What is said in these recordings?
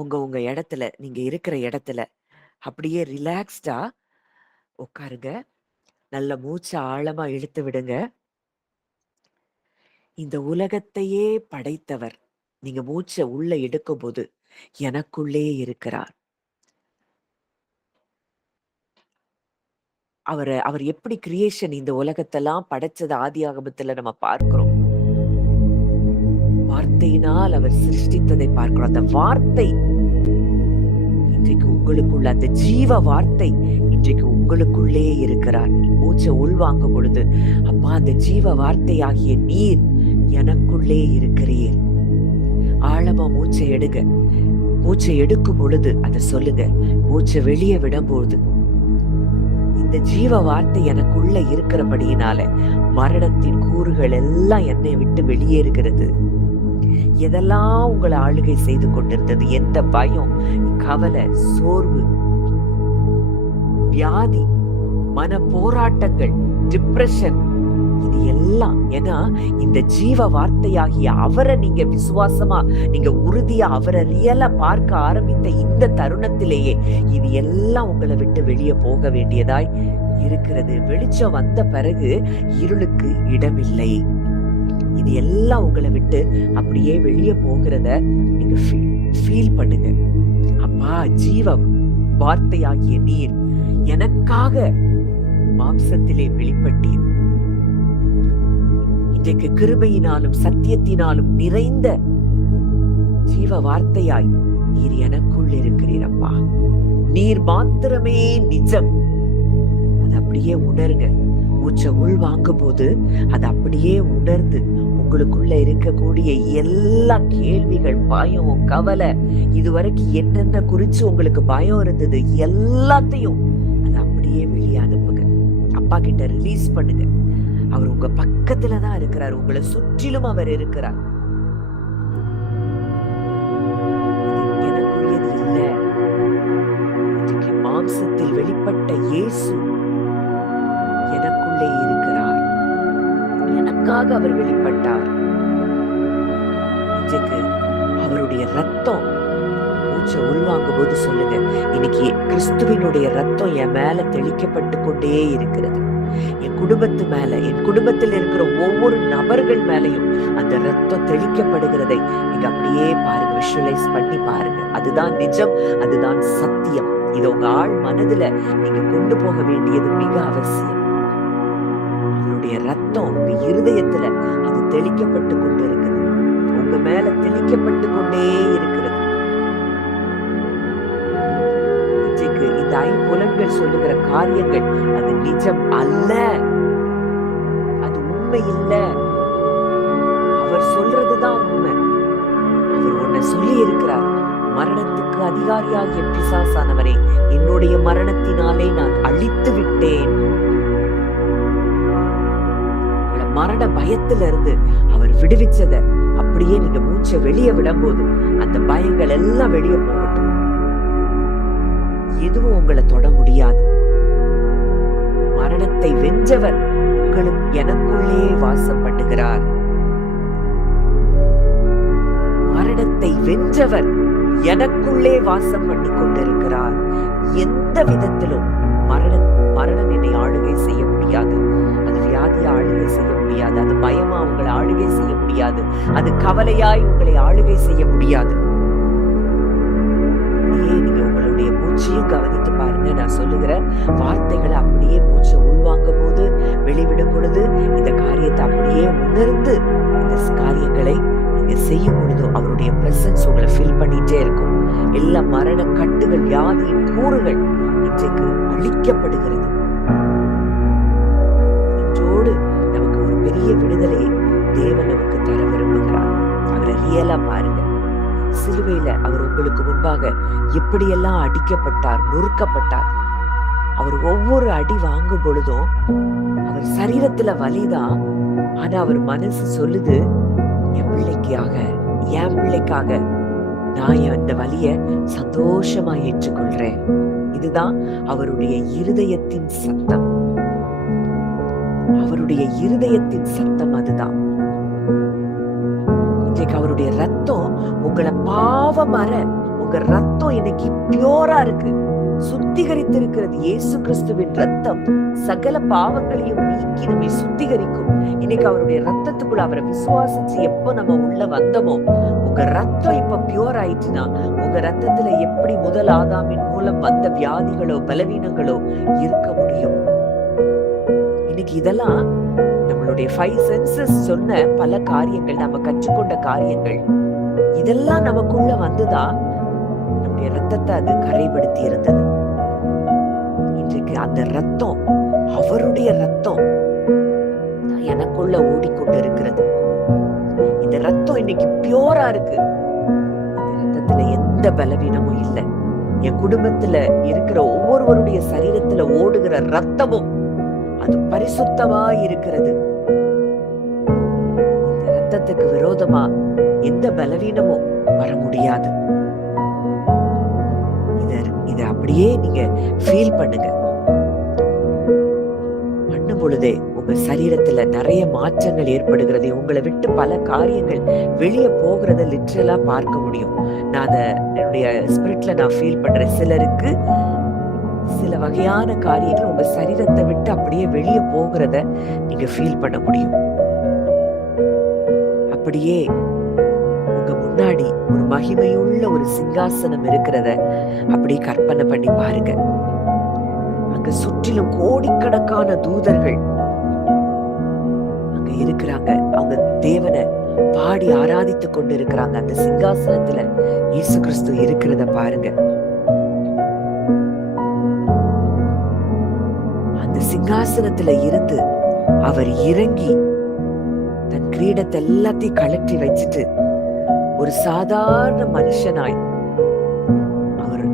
உங்க இடத்துல, நீங்க இருக்கிற இடத்துல அப்படியே ரிலாக்ஸ்டா உட்காருங்க. நல்ல மூச்ச ஆழமா இழுத்து விடுங்க. இந்த உலகத்தையே படைத்தவர், நீங்க மூச்ச உள்ள எடுக்கும்போது எனக்குள்ளே இருக்கிறார். அவர் எப்படி கிரியேஷன் இந்த உலகத்தெல்லாம் படைச்சது ஆதியாகமத்துல நம்ம பார்க்கிறோம். வார்த்தையினால் அவர் சிருஷ்டித்ததை பார்க்கிறோம். அந்த வார்த்தை இன்றைக்கு உங்களுக்குள்ள, அந்த ஜீவ வார்த்தை இன்றைக்கு உங்களுக்குள்ளே இருக்கிறார். மூச்சை உள்வாங்கும் பொழுது, அப்பா அந்த ஜீவ வார்த்தையாகிய நீர் எனக்குள்ளே இருக்கிறீர். ஆழமா மூச்சை எடுங்க. மூச்சை எடுக்கும் பொழுது அதை சொல்லுங்க. மூச்சை வெளியே விடும்போது, இந்த ஜீவ வார்த்தை எனக்குள்ள இருக்கிறபடியினால மரணத்தின் கூறுகள் எல்லாம் என்னை விட்டு வெளியேறுகிறது. எதெல்லாம் உங்களை ஆளுகை செய்து கொண்டிருந்தது, எந்த பயம், கவலை, சோர்வு, வியாதி, மன போராட்டங்கள், டிப்ரெஷன், இது எல்லாம் ஏன்னா இந்த ஜீவ வார்த்தையாகிய அவரை நீங்க விசுவாசமா, நீங்க உறுதியா அவரை ரியலா பார்க்க ஆரம்பித்த இந்த தருணத்திலேயே இது எல்லாம் உங்களை விட்டு வெளியே போக வேண்டியதாய் இருக்கிறது. வெளிச்சம் வந்த பிறகு இருளுக்கு இடமில்லை. இது எல்லாம் உங்களை விட்டு அப்படியே வெளியே போகிறத நீங்க ஃபீல் பண்ணுங்க. அப்பா ஜீவ வார்த்தையாகிய நீர் எனக்காக மாம்சத்திலே வெளிப்பட்டீர். இன்றைக்கு கிருபையினாலும் சத்தியத்தினாலும் நிறைந்த ஜீவ வார்த்தையாய் நீர் எனக்குள் இருக்கிறீர். அப்பா நீர் மாத்திரமே நிஜம். அது அப்படியே உணருங்க. மூச்சை உள் வாங்கும் போது அது அப்படியே உணர்ந்து உங்களுக்குள்ள இருக்கக்கூடிய எல்லா கேள்விகள், பயம், கவலை, இதுவரைக்கும் என்னென்ன குறிச்சு உங்களுக்கு பயம் இருந்தது எல்லாத்தையும் அது அப்படியே வெளியே அனுப்புங்க. அப்பா கிட்ட ரிலீஸ் பண்ணுங்க. அவர் உங்க பக்கத்துலதான் இருக்கிறார். உங்களை சுற்றிலும் அவர் இருக்கிறார். எனக்குரியது இல்ல. இன்றைக்கு மாம்சத்தில் வெளிப்பட்ட இயேசு எனக்குள்ளே இருக்கிறார். எனக்காக அவர் வெளிப்பட்டார். இன்றைக்கு அவருடைய ரத்தம், மூச்சை உள்வாங்கும் போது சொல்லுங்க, இன்னைக்கு கிறிஸ்துவினுடைய ரத்தம் என் மேல தெளிக்கப்பட்டு கொண்டே இருக்கிறது. என் குடும்பத்து மேல, என் குடும்பத்தில் இருக்கிற ஒவ்வொரு நபர்கள் மேலையும் அந்த ரத்தம் தெளிக்கப்படுகிறதை நீங்க அப்படியே பாருங்க, விஷுவலைஸ் பண்ணி பாருங்க. அதுதான் நிஜம், அதுதான் சத்தியம். இதை உங்க ஆள் மனதுல நீங்க கொண்டு போக வேண்டியது மிக அவசியம். அவருடைய ரத்தம் உங்க இருதயத்துல அது தெளிக்கப்பட்டு கொண்டு இருக்குது. உங்க மேல தெளிக்கப்பட்டு கொண்டே இருக்கிறது. இன்றைக்கு இந்த ஐம்புலன்கள் சொல்லுகிற காரியங்கள் அது நிஜம் அல்ல, அது உண்மை இல்ல. அவர் சொல்றதுதான் உண்மை. அவர் உன்னை சொல்லி இருக்கிறார், மரணத்துக்கு அதிகாரியாகிய பிசாசானவனை என்னுடைய மரணத்தினாலே நான் அழித்து விட்டேன். மரண பயத்துல இருந்து அவர் விடுவிச்சத அப்படியே நீங்க மூச்சை வெளியே விடும்போது அந்த பயங்கள் எல்லாம் வெளியே போகட்டும். எதுவும் உங்களை தொட முடியாது. மரணத்தை வென்றவர் உங்களுக்கு எனக்குள்ளே வாசம் பண்ணுகிறார். மரணத்தை வென்றவர் எனக்குள்ளே வாசம் பண்ணி கொண்டிருக்கிறார். எந்த விதத்திலும் மரணம் என்னை ஆளுகை செய்ய முடியாது. அது வியாதியை ஆளுகை செய்ய முடியாது. அது பயமா உங்களை ஆளுகை செய்ய முடியாது. அது கவலையாய் உங்களை ஆளுகை செய்ய முடியாது. நீங்க உங்களுடைய மூச்சையும் கவனித்து பாருங்க. நான் சொல்லுகிற வார்த்தைகளை அப்படியே மூச்சை உள்வாங்கும் போது, வெளிவிடும் பொழுது இந்த காரியத்தை அப்படியே உணர்ந்து இந்த காரியங்களை நீங்க செய்யும் பொழுதும் அவருடைய பிரசன்ஸ் உங்களை ஃபீல் பண்ணிட்டே இருக்கும். எல்லா மரண கட்டுகள், வியாதியின் கூறுகள் இன்றைக்கு அழிக்கப்படுகிறது. இன்றோடு நமக்கு ஒரு பெரிய விடுதலையை தேவன் நமக்கு தர விரும்புகிறார். அவரை ரியலா பாருங்க. சிலுவையில அவர் உங்களுக்கு முன்பாக எப்படியெல்லாம் அடிக்கப்பட்டார், நொறுக்கப்பட்டார். அவர் ஒவ்வொரு அடி வாங்கும் பொழுதும் அவர் சரீரத்துல வலிதான், ஆனா அவர் மனசு சொல்லுது, என் பிள்ளைக்காக நான் இந்த வலிய சந்தோஷமா ஏற்றுக்கொள்றேன். இதுதான் அவருடைய இருதயத்தின் சத்தம். அவருடைய இருதயத்தின் சத்தம் அதுதான். இன்றைக்கு அவருடைய ரத்தம் உங்களை பாவமற உங்க ரத்தம் இன்னைக்கு பியூரா இருக்கு, சுத்திகரித்திருக்கிறது. இயேசு கிறிஸ்துவின் ரத்தம் சகல பாவங்களையும் நீக்கி நம்மை சுத்திகரிக்கும். இன்னைக்கு அவருடைய ரத்தத்துக்குள்ள அவரை விசுவாசிச்சு எப்ப நம்ம உள்ள வந்தோமோ, உங்க ரத்தம் இப்ப பியூர் ஆயிடுச்சுன்னா, உங்க ரத்தத்துல எப்படி முதல் ஆதாமின் மூலம் வந்த வியாதிகளோ பலவீனங்களோ இருக்க முடியும்? இன்னைக்கு இதெல்லாம் நம்மளுடைய 5 சென்சஸ் சொன்ன பல காரியங்கள், நம்ம கற்றுக்கொண்ட காரியங்கள், இதெல்லாம் நமக்குள்ள வந்துதான் நம்முடைய ரத்தத்தை அது கரைப்படுத்தி இருந்தது. இன்றைக்கு அந்த ரத்தம், அவருடைய ரத்தம் எனக்குள்ள ஓடிக்கொண்டு இருக்கிறது. இந்த ரத்தம் இன்னைக்கு பியூரா இருக்கு. இந்த ரத்தத்துல எந்த பலவீனமும் இல்லை. என் குடும்பத்துல இருக்கிற ஒவ்வொருவருடைய சரீரத்துல ஓடுகிற ரத்தமும் அது பரிசுத்தமா இருக்கிறது. இந்த ரத்தத்துக்கு விரோதமா எந்த பலவீனமும் வர முடியாது. இத அப்படியே நீங்க ஃபீல் பண்ணுங்க. பண்ணும் பொழுதே உங்க சரீரத்துல நிறைய மாற்றங்கள் ஏற்படுகிறது. உங்களை விட்டு பல காரியங்கள் வெளியே போகிறத லிட்டரலா பார்க்க முடியும். நான் அத என்னுடைய ஸ்பிரிட்ல நான் ஃபீல் பண்றேன். சிலருக்கு சில வகையான காரியங்கள் உங்க சரீரத்தை விட்டு அப்படியே வெளியே போகிறத நீங்க ஃபீல் பண்ண முடியும். அப்படியே உங்க முன்னாடி ஒரு மகிமையுள்ள ஒரு சிங்காசனம் இருக்கிறத அப்படியே கற்பனை பண்ணி பாருங்க. அங்க சுற்றிலும் கோடிக்கணக்கான தூதர்கள் அங்க இருக்கிறாங்க. அவங்க தேவனை பாடி ஆராதித்து கொண்டு இருக்கிறாங்க. அந்த சிங்காசனத்துல இயேசு கிறிஸ்து இருக்கிறத பாருங்க. அந்த சிங்காசனத்துல இருந்து அவர் இறங்கி தன் கிரீடத்தை எல்லாத்தையும் கழற்றி வச்சுட்டு ஒரு சாதாரண மனுஷனாய் அவர்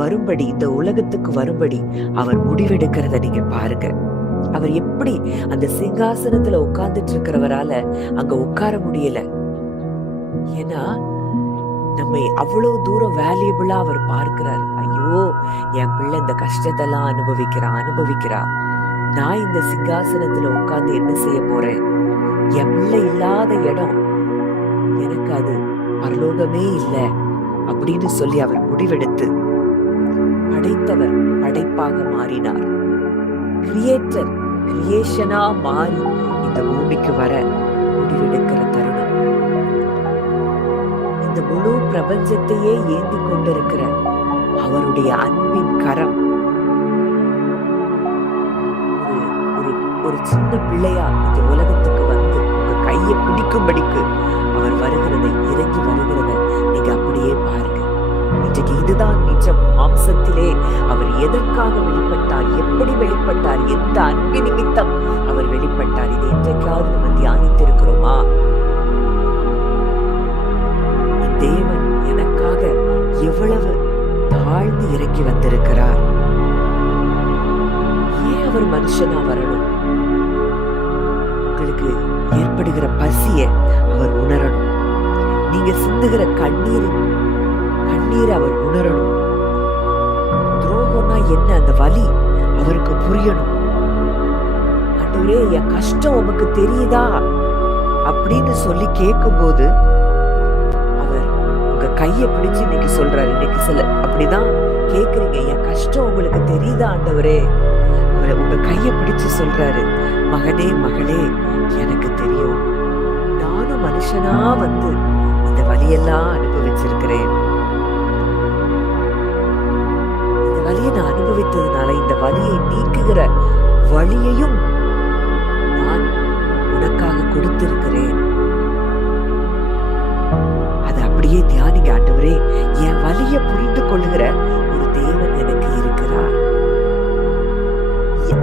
வரும்படி, இந்த உலகத்துக்கு வரும்படி அவர் முடிவெடுக்கிறத நீங்க பாருங்க. அவர் எப்படி அந்த சிங்காசனத்துல உட்கார்ந்துட்டு இருக்கிறவரால அங்க உட்கார முடியல? ஏன்னா நம்மை அவ்வளவு தூரம் வேல்யூபிளா அவர் பார்க்கிறார். ஐயோ, என் பிள்ளை இந்த கஷ்டத்தெல்லாம் அனுபவிக்கிறா. நான் இந்த சிங்காசனத்துல உட்கார்ந்து என்ன செய்ய போறேன்? என் பிள்ளை இல்லாத இடம் எனக்கு அது பரலோகமே இல்லை அப்படின்னு சொல்லி அவர் முடிவெடுத்து படைத்தவர் படைப்பாக மாறினார். கிரியேட்டர் கிரியேஷனா மாறி இந்த பூமிக்கு வர முடிவெடுக்கிற தருணம். இந்த முழு பிரபஞ்சத்தையே ஏந்தி கொண்டிருக்கிற அவருடைய அன்பின் கரம் ஒரு சின்ன பிள்ளையா இந்த உலகத்துக்கு வந்து உங்க கையை பிடிக்கும்படிக்கு அவர் வருகிறதை, இறங்கி வருகிறத நீங்க அப்படியே பாருங்க. இன்றைக்கு இதுதான் நிஜம். மாம்சத்திலே அவர் எதற்காக வெளிப்பட்டார், எப்படி வெளிப்பட்டார், எந்த அன்பு நிமித்தம் அவர் வெளிப்பட்டார், இதை என்றைக்காவது நம்ம தியானித்திருக்கிறோமா? தேவன் எனக்காக எவ்வளவு தாழ்ந்து இறங்கி வந்திருக்கிறார். ஏன் அவர் மனுஷனா வரணும்? உங்களுக்கு ஏற்படுகிற பசிய அவர் உணரணும். நீங்க சிந்துகிற கண்ணீர் அவர் உணரணும். துரோகம்னா என்ன, அந்த வலி அவருக்கு புரியணும். ஆண்டவரே, என் கஷ்டம் உமக்கு தெரியுதா அப்படின்னு சொல்லி கேட்கும் போது அவர் உங்க கையை பிடிச்சு இன்னைக்கு சொல்றாரு. இன்னைக்கு சில அப்படிதான் கேக்குறீங்க, என் கஷ்டம் உங்களுக்கு தெரியுதா ஆண்டவரே? உங்க கையை பிடிச்சு சொல்றாரு, மகனே மகளே, எனக்கு தெரியும். நானும் மனுஷனா வந்து இந்த வலியெல்லாம் அனுபவிச்சிருக்கிறேன். இந்த வலியை நான் அனுபவித்ததுனால இந்த வலியை நீக்குகிற வழியையும் நான் உனக்காக கொடுத்திருக்கிறேன். அது அப்படியே தியானிங்க. ஆண்டவரே, என் வலியை புரிந்து கொள்ளுகிற ஒரு தேவன் எனக்கு இருக்கிறார்.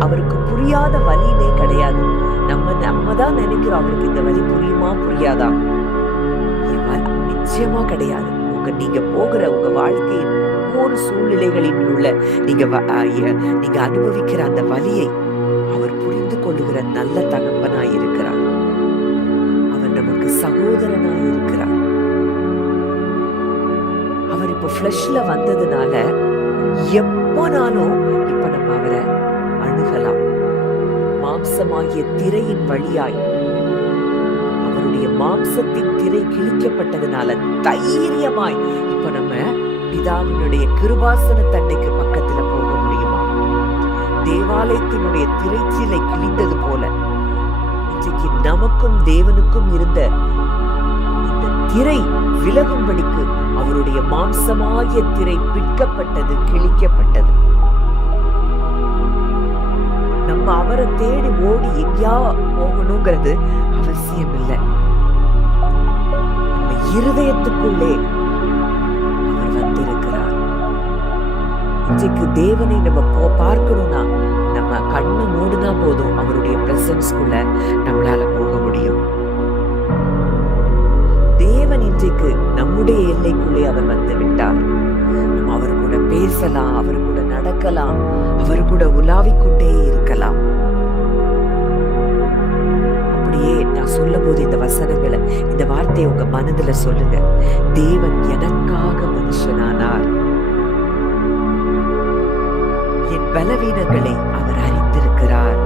அவருக்கு புரியாத வலினே கிடையாது. நம்ம தான் நினைக்கிறோம் அவருக்கு இந்த வலி புரியுமா புரியாதா. நிச்சயமா கிடையாது. நீங்க போகிற உங்க வாழ்க்கையின் ஒவ்வொரு சூழ்நிலைகளில் உள்ள நீங்க அனுபவிக்கிற அந்த வலியை அவர் புரிந்து கொள்ளுகிற நல்ல தகப்பனாய் இருக்கிறார். அவர் நமக்கு சகோதரனாய் இருக்கிறார். அவர் இப்ப ஃபிளஷ்ல வந்ததுனால எப்பனாலும் இப்ப நம்ம அவரை அணுகலாம். மாம்சமாகிய திரையின் வழியாய் அவருடைய மாம்சத்தின் திரை கிழிக்கப்பட்டதுனால தைரியமாய் இப்ப நம்ம பிதாவினுடைய கிருபாசன தண்டைக்கு பக்கத்துல போக முடியுமா? தேவாலயத்தினுடைய திரைச்சீலை கிழிந்தது போல இன்றைக்கு நமக்கும் தேவனுக்கும் இருந்த இந்த திரை விலகும்படிக்கு அவருடைய மாம்சமாகிய திரை பிற்கப்பட்டது, கிழிக்கப்பட்டது. நம்ம அவரை தேடி ஓடி எங்கேயா போகணுங்கிறது அவசியம் இல்லை. நம்ம இருதயத்துக்குள்ளே அவர் வந்திருக்கிறார். இன்றைக்கு தேவனை நம்ம பார்க்கணும்னா நம்ம கண்ணு மூடுனா போதும், அவருடைய பிரசன்ஸ்குள்ள நம்மளால போக முடியும். தேவன் இன்றைக்கு நம்முடைய எல்லைக்குள்ளே அவர் வந்து விட்டார். நம்ம அவர் கூட பேசலாம், அவர் கூட நடக்கலாம், அவர் கூட உலாவிக்கொண்டே இருக்கலாம். அப்படியே நான் சொல்லும் போது இந்த வசனங்களை, இந்த வார்த்தையை உங்க மனதுல சொல்லுங்க. தேவன் எனக்காக மனுஷனானார். என் பலவீனங்களை அவர் அறிந்திருக்கிறார்.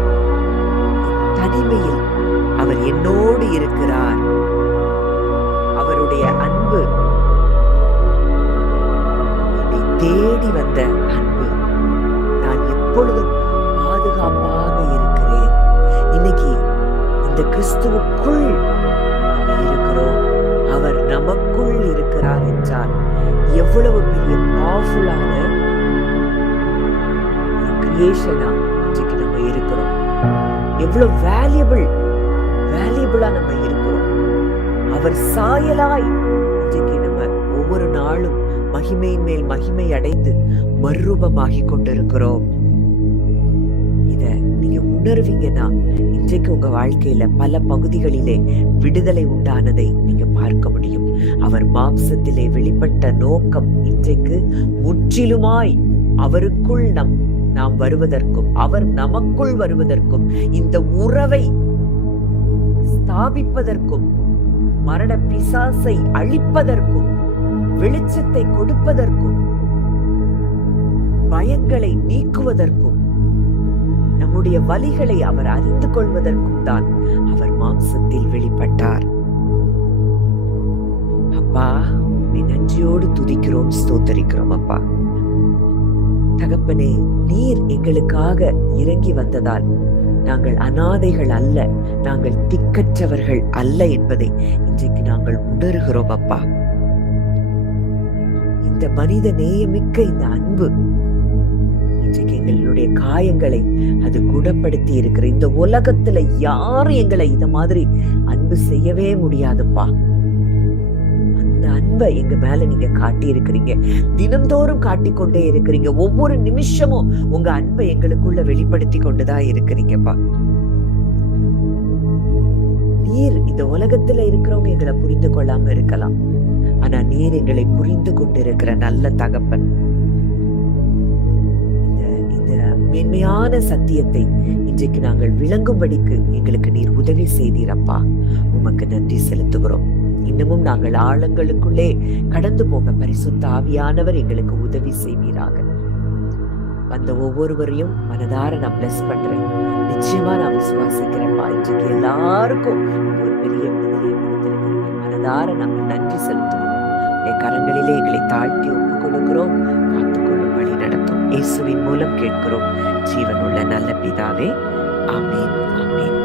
தனிமையில் அவர் என்னோடு இருக்கிறார். அவருடைய அன்பு தேடி வந்த அன்பு. நான் எப்பொழுதும் பாதுகாப்பாக இருக்கிறேன். இன்னைக்கு இந்த கிறிஸ்துவுக்குள் நம்ம இருக்கிறோம், அவர் நமக்குள் இருக்கிறார் என்றால் எவ்வளவு பெரிய பவர்ஃபுல்லான கிரியேஷனா இன்றைக்கு நம்ம இருக்கிறோம். எவ்வளவு வேல்யூபிளா நம்ம இருக்கிறோம். அவர் சாயலாய் இன்றைக்கு நம்ம ஒவ்வொரு நாளும் மகிமையின் மேல் மகிமை அடைந்து மறுரூபமாகி கொண்டிருக்கிறோம். இத நீங்க உணர்வீங்கன்னா இன்றைக்கு உங்க வாழ்க்கையில பல பகுதிகளிலே விடுதலை உண்டானதை நீங்க பார்க்க முடியும். அவர் மாம்சத்திலே வெளிப்பட்ட நோக்கம் இன்றைக்கு முற்றிலுமாய் அவருக்குள் நாம் வருவதற்கும், அவர் நமக்குள் வருவதற்கும், இந்த உறவை ஸ்தாபிப்பதற்கும், மரண பிசாசை அழிப்பதற்கும், வெளிச்சத்தை கொடுப்பதற்கும், பயங்களை நீக்குவதற்கும், நம்முடைய வலிகளை அவர் அறிந்து கொள்வதற்கும் தான் அவர் மாம்சத்தில் வெளிப்பட்டார். அப்பா, நன்றியோடு துதிக்கிறோம், ஸ்தோத்தரிக்கிறோம். அப்பா தகப்பனே, நீர் எங்களுக்காக இறங்கி வந்ததால் நாங்கள் அனாதைகள் அல்ல, நாங்கள் திக்கற்றவர்கள் அல்ல என்பதை இன்றைக்கு நாங்கள் உணர்கிறோம். அப்பா, இந்த மனித நேயமிக்க இந்த அன்பு இன்றைக்கு எங்களுடைய காயங்களை அது குணப்படுத்தி இருக்கிற. இந்த உலகத்துல யாரும் எங்களை இந்த மாதிரி அன்பு செய்யவே முடியாதுப்பா. அந்த அன்பை எங்க மேல நீங்க காட்டி இருக்கிறீங்க, தினந்தோறும் காட்டிக்கொண்டே இருக்கிறீங்க. ஒவ்வொரு நிமிஷமும் உங்க அன்பை எங்களுக்குள்ள வெளிப்படுத்தி கொண்டுதான் இருக்கிறீங்கப்பா. நீர் இந்த உலகத்துல இருக்கிறவங்க எங்களை புரிந்து கொள்ளாம இருக்கலாம், ஆனா நீர் எங்களை புரிந்து கொண்டிருக்கிற நல்ல தகப்பன். இந்த மேன்மையான சத்தியத்தை இன்றைக்கு நாங்கள் விளங்கும்படிக்கு எங்களுக்கு நீர் உதவி செய்தீரப்பா. உமக்கு நன்றி செலுத்துகிறோம். இன்னமும் நாங்கள் ஆழங்களுக்குள்ளே கடந்து போக பரிசுத்த ஆவியானவர் எங்களுக்கு உதவி செய்வீராக. வந்த ஒவ்வொருவரையும் மனதார நான் பிளஸ் பண்றேன். நிச்சயமா நான் விசுவாசிக்கிறேன்ப்பா. இன்றைக்கு எல்லாருக்கும் ஒரு பெரிய விடுதலை கொடுத்திருக்கிறீங்க. மனதார நாங்கள் நன்றி செலுத்துகிறோம். என் கரங்களிலே எங்களை தாழ்த்தி ஒப்புக் கொடுக்கிறோம். காத்துக்கொள்ளும் வழி நடத்தும் இயேசுவின் மூலம் கேட்கிறோம் ஜீவனுள்ள நல்ல பிதாவே. ஆமென், ஆமென்.